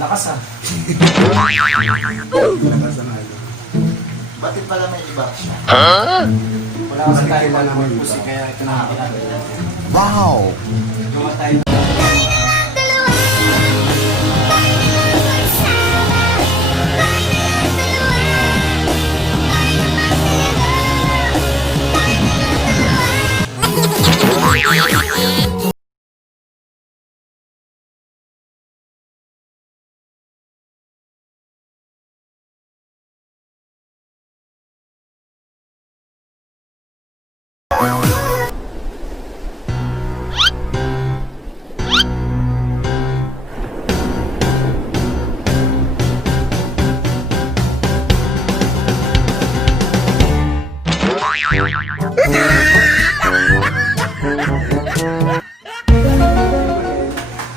Lakas ah. Lakas ang ano. Bakit pala may iba siya? Wala kasi tayo pag-purpose kaya ito na natin. Wow! Gawa tayo.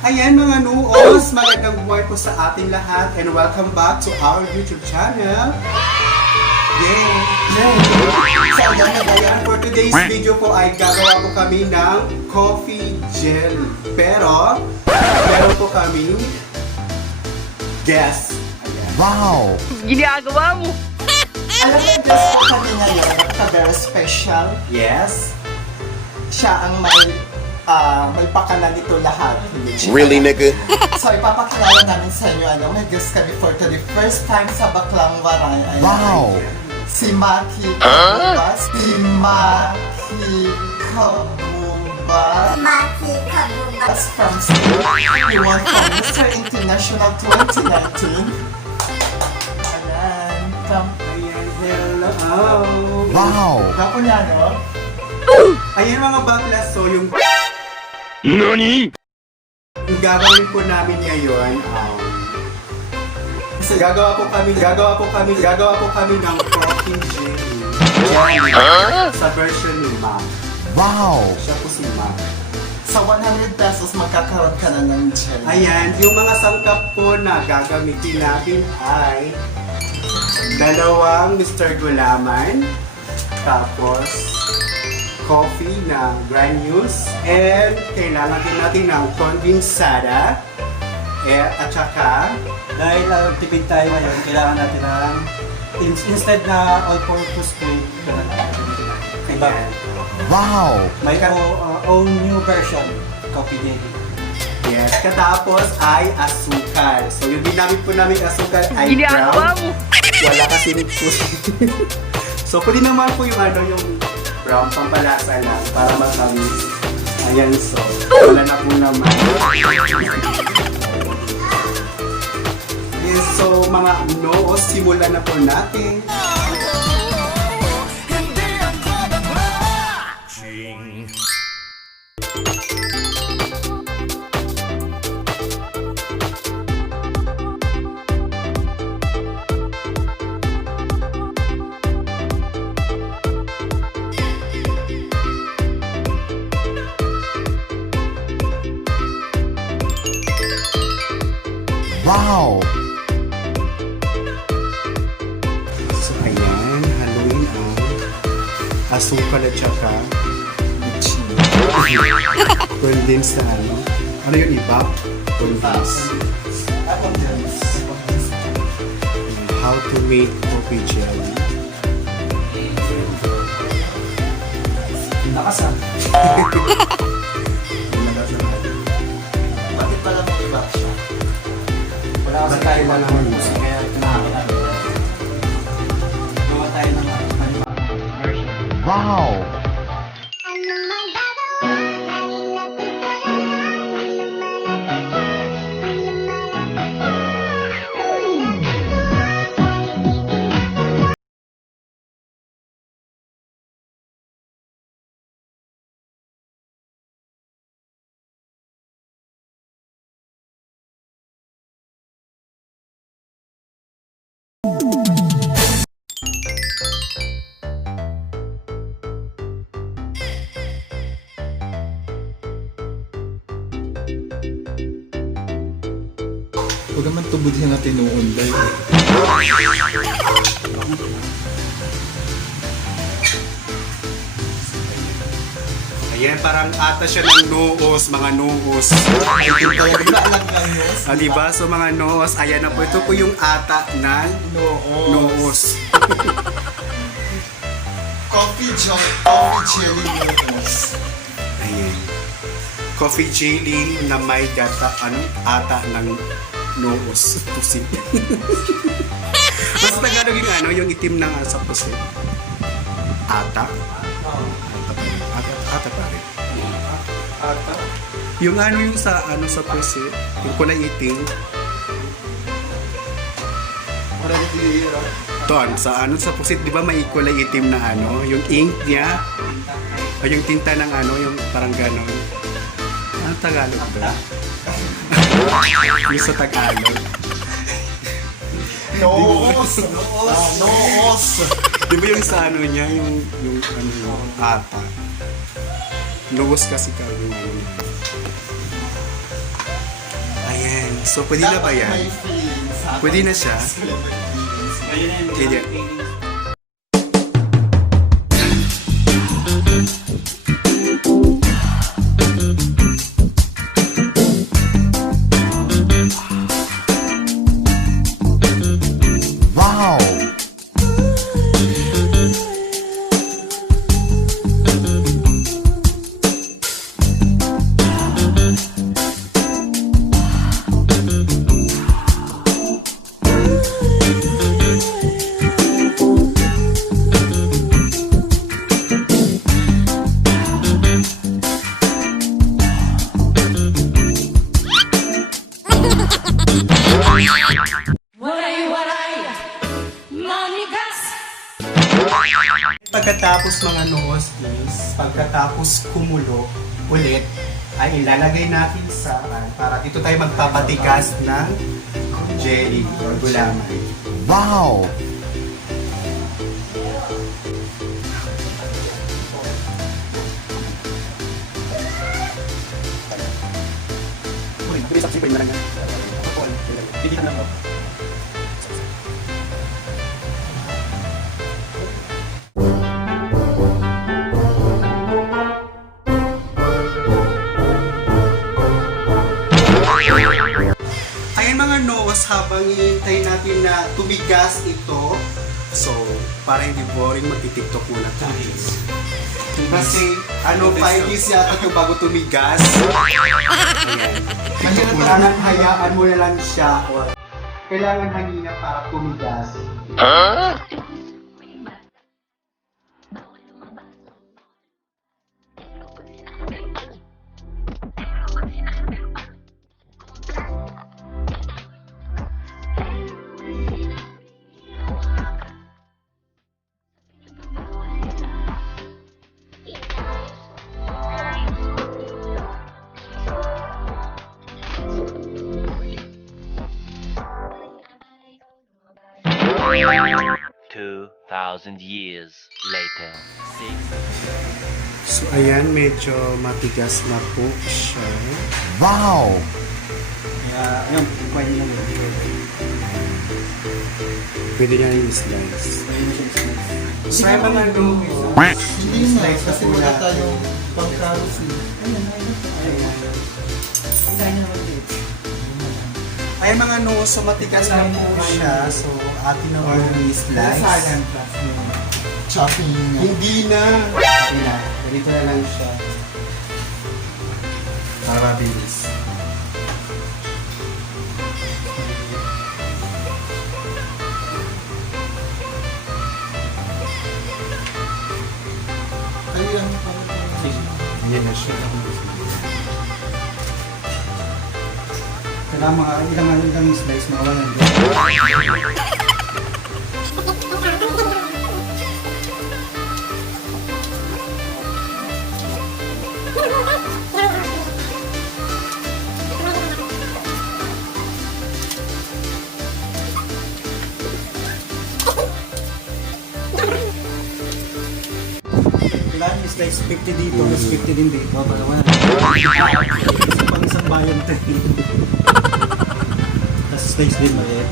Ayan mga nuos, magandang buhay po sa ating lahat and welcome back to our YouTube channel. Yay! So ayan, for today's video po ay gagawa po kami ng coffee gel. Pero, meron po kami guest. Wow! Ginagawa mo! Alam mo, guys po kami ngayon, very special. Yes. Siya ang may pakala nito lahat. Really, nigga? So, ipapakilala namin sa inyo, may guest kami for the first time sa Baklang Waray. Ayan. Wow! Si Maki Cabusas. Si Maki Cabusas. Maki Cabusas. From school. He won from Mr. International 2019. Ayan. Ayan, hello. Wow! Gapo niya, no? Ayan mga bakla, so yung NANI? gagawin po namin ngayon, gagawa po kami ng coffee gel. Sa version ni Ma'am. Wow! Siya po si Ma'am. Sa 100 pesos, magkakaroon ka na ng gel. Ayan, yung mga sangkap po na gagamitin natin ay dalawang Mr. Gulaman, tapos coffee na granules, and kailangan din natin ng condensada, at saka Dahil tipid tayo ngayon, kailangan natin ng instead na all-purpose cream, iba. ayan. Wow! May own new version, coffee jelly. Yes, katapos ay asukal. So yung ginamit po namin asukal ay Ginagawa brown. mo! Wala kasi po. So pwede naman po yung yung brown pampalasa lang para matamis. Ayan, so wala na po naman. Ayan, so mga simulan na po natin. Wow! So ayan, haluin ang asukal at saka condense na ano yung iba? Condense. How to make coffee gel. Lakas ah. Bakit pala may iba siya? Wala kasi tayo pag-purpose kaya ito na natin. Gawa tayo ng version. Wow! Huwag naman tubod siya na tinuon dahil. Ayan, parang ata siya ng noos, mga noos. Ay, kaya bigla lang ganyos. Diba? So mga noos, ayan na po. Ito po yung ata ng noos. Coffee jelly noodles. Ayan. Coffee jelly na may ata ng noos. Pusit. Mas Tagalog yung yung itim ng sa pusit. Ata? Ata pa rin. Ata. Yung yung sa pusit, yung kulay itim. Wala na tinira. Ton, sa sa pusit, di ba may kulay itim na yung ink niya? O yung tinta ng yung parang ganon. Ano Tagalog doon? Yung sa Tagalog. Noos. Di ba yung sa niya, yung ata? Lubos kasi ka yung Ayan. So, pwede na ba yan? May feelings. Pwede na siya? Ayun na yung Pwede. Wow! Waray, waray, manigas. Pagkatapos mga noos is, pagkatapos kumulo ulit, ay ilalagay natin sa para dito tayo magpapatigas ng jelly or gulaman. Wow! Uy, bilis ako sipay na lang yan. Pili ka lang mo. Ayan mga noos, habang hihintay natin na tumigas ito, so para hindi boring, magti-tiktok muna tayo. Kasi 5 years yata ito bago tumigas. Ayan. Kailangan hayaan mo na lang siya. Kailangan hangina para tumigas. Thousand years later. So ayan, medyo matigas na po siya. Wow! Kaya, yun, pwede na lang. Pwede na yung slice. Pwede na siya i-slice. So yung mga Hindi na, kasi wala tayong pangkaros eh. ay mga so matigas na po siya. So atin na po i-slice. Chopping na. Hindi na. Hindi na. Ganito na lang siya. Para mabilis. Ayan, parang Yan na siya. Kailangan mga ilang slice, mga 100. Kailangan i-slice 50 dito, tapos 50 din dito. Para naman. Pag isang bayan tayo. Tapos slice din ulit.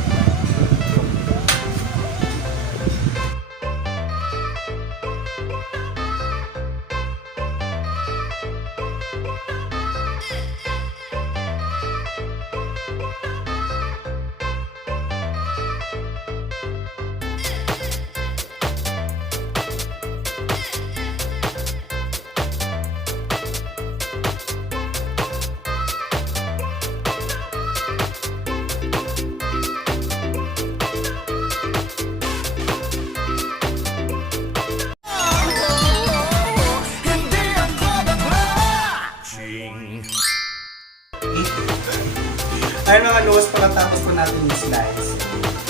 Ayun mga nose, pagkatapos po natin yung slice,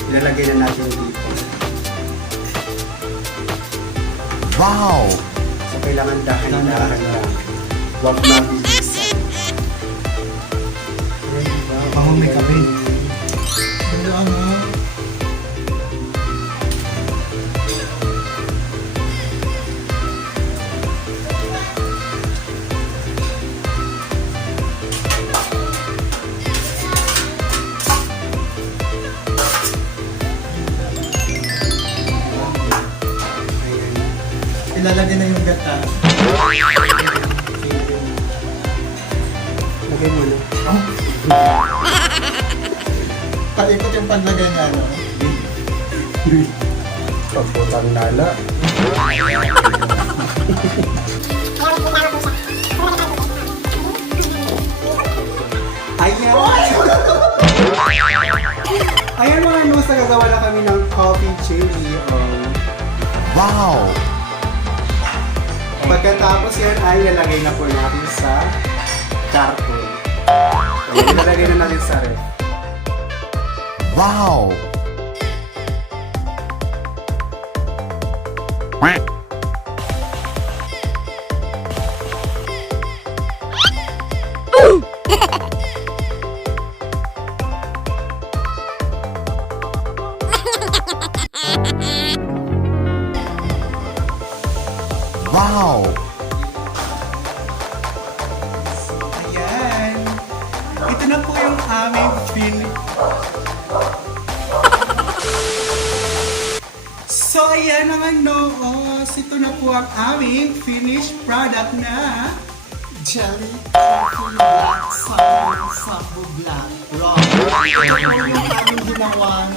ilalagay na natin dito. Wow! So kailangan dahan-dahan lang. Huwag mabilisan. Mahumi kami. Ilalagay na yung gata. Lagay mo na. Paikot yung paglagay niya, no? Pagputang lala. Ayan! Ayan mga nose, nagagawa na kami ng coffee chili. Wow! Pagkatapos yan ay lalagay na po natin sa carton. Ayan, ilalagay na natin sa ref. Wow! Wow! Ayan. Ito na po yung aming So, ayan mga noos. Ito na po ang aming finished product na Jelly coffee black sambo black raw. Ito yung aming ginawang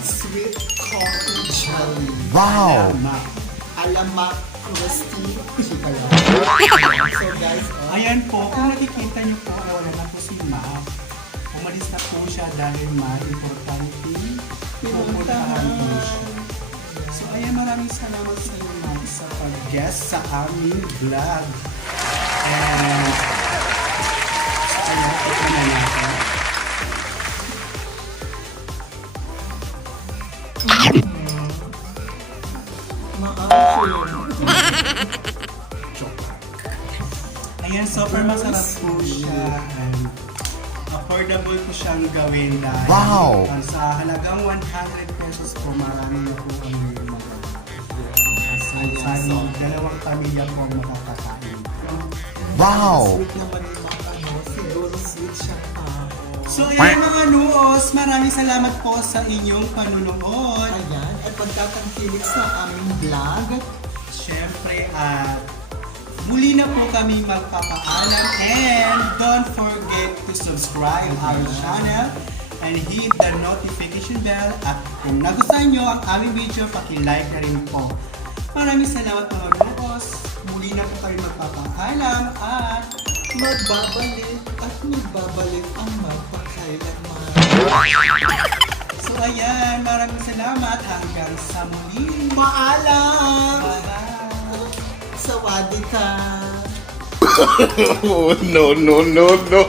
sweet coffee jelly. Wow! Alamak crusty chicken. So guys, Ayan po, kung nakikita niyo po, wala na po si Mac. Umalis na po siya dahil may importante pupuntahan po siya. So ayan, maraming salamat sa iyo Mac sa pag-guest sa aming vlog. And ayan, ito na natin. Ayan, super masarap po siya and affordable po siyang gawin dahil Wow! sa halagang 100 pesos po marami na po ang dalawang pamilya po ang makakakain. Wow! Sweet naman yung mga ano, siguro sweet siya pa. So ayan mga nuos, maraming salamat po sa inyong panunood. Ayan, at pagkakangkilik sa aming vlog. Siyempre, muli na po kami magpapaalam and don't forget to subscribe our channel and hit the notification bell at kung nagustuhan nyo ang aming video, paki-like na rin po. Maraming salamat mga nuos. Muli na po kami magpapaalam at magbabalik ang magpakailanman. so ayan, maraming salamat hanggang sa muli. Paalam! Bye-bye! Sawadika! Oh, no, no, no, no.